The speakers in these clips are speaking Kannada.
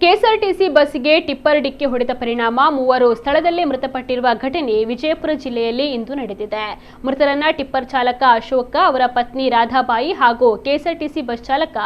ಕೆಎಸ್ಆರ್ಟಿಸಿ ಬಸ್ಗೆ ಟಿಪ್ಪರ್ ಡಿಕ್ಕಿ ಹೊಡೆದ ಪರಿಣಾಮ ಮೂವರು ಸ್ಥಳದಲ್ಲೇ ಮೃತಪಟ್ಟಿರುವ ಘಟನೆ ವಿಜಯಪುರ ಜಿಲ್ಲೆಯಲ್ಲಿ ಇಂದು ನಡೆದಿದೆ. ಮೃತರನ್ನ ಟಿಪ್ಪರ್ ಚಾಲಕ ಅಶೋಕ, ಅವರ ಪತ್ನಿ ರಾಧಾಬಾಯಿ ಹಾಗೂ ಕೆಎಸ್ಆರ್ಟಿಸಿ ಬಸ್ ಚಾಲಕ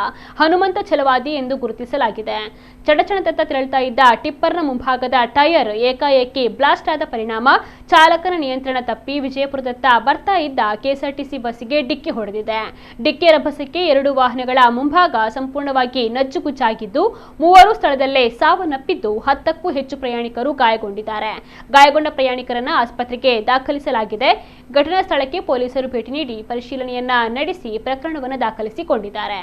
ಹನುಮಂತ ಛಲವಾದಿ ಎಂದು ಗುರುತಿಸಲಾಗಿದೆ. ಚಡಚಣದತ್ತ ತೆರಳುತ್ತಾ ಇದ್ದ ಟಿಪ್ಪರ್ನ ಮುಂಭಾಗದ ಟೈರ್ ಏಕಾಏಕಿ ಬ್ಲಾಸ್ಟ್ ಆದ ಪರಿಣಾಮ ಚಾಲಕನ ನಿಯಂತ್ರಣ ತಪ್ಪಿ ವಿಜಯಪುರದತ್ತ ಬರ್ತಾ ಇದ್ದ ಕೆಎಸ್ಆರ್ಟಿಸಿ ಬಸ್ಗೆ ಡಿಕ್ಕಿ ಹೊಡೆದಿದೆ. ಡಿಕ್ಕಿಯ ರಭಸಕ್ಕೆ ಎರಡು ವಾಹನಗಳ ಮುಂಭಾಗ ಸಂಪೂರ್ಣವಾಗಿ ನಜ್ಜುಗುಜ್ಜಾಗಿದ್ದು ಮೂವರು ಸ್ಥಳದಲ್ಲೇ ಸಾವನ್ನಪ್ಪಿದ್ದು 10ಕ್ಕೂ ಹೆಚ್ಚು ಪ್ರಯಾಣಿಕರು ಗಾಯಗೊಂಡಿದ್ದಾರೆ. ಗಾಯಗೊಂಡ ಪ್ರಯಾಣಿಕರನ್ನ ಆಸ್ಪತ್ರೆಗೆ ದಾಖಲಿಸಲಾಗಿದೆ. ಘಟನಾ ಸ್ಥಳಕ್ಕೆ ಪೊಲೀಸರು ಭೇಟಿ ನೀಡಿ ಪರಿಶೀಲನೆಯನ್ನ ನಡೆಸಿ ಪ್ರಕರಣವನ್ನು ದಾಖಲಿಸಿಕೊಂಡಿದ್ದಾರೆ.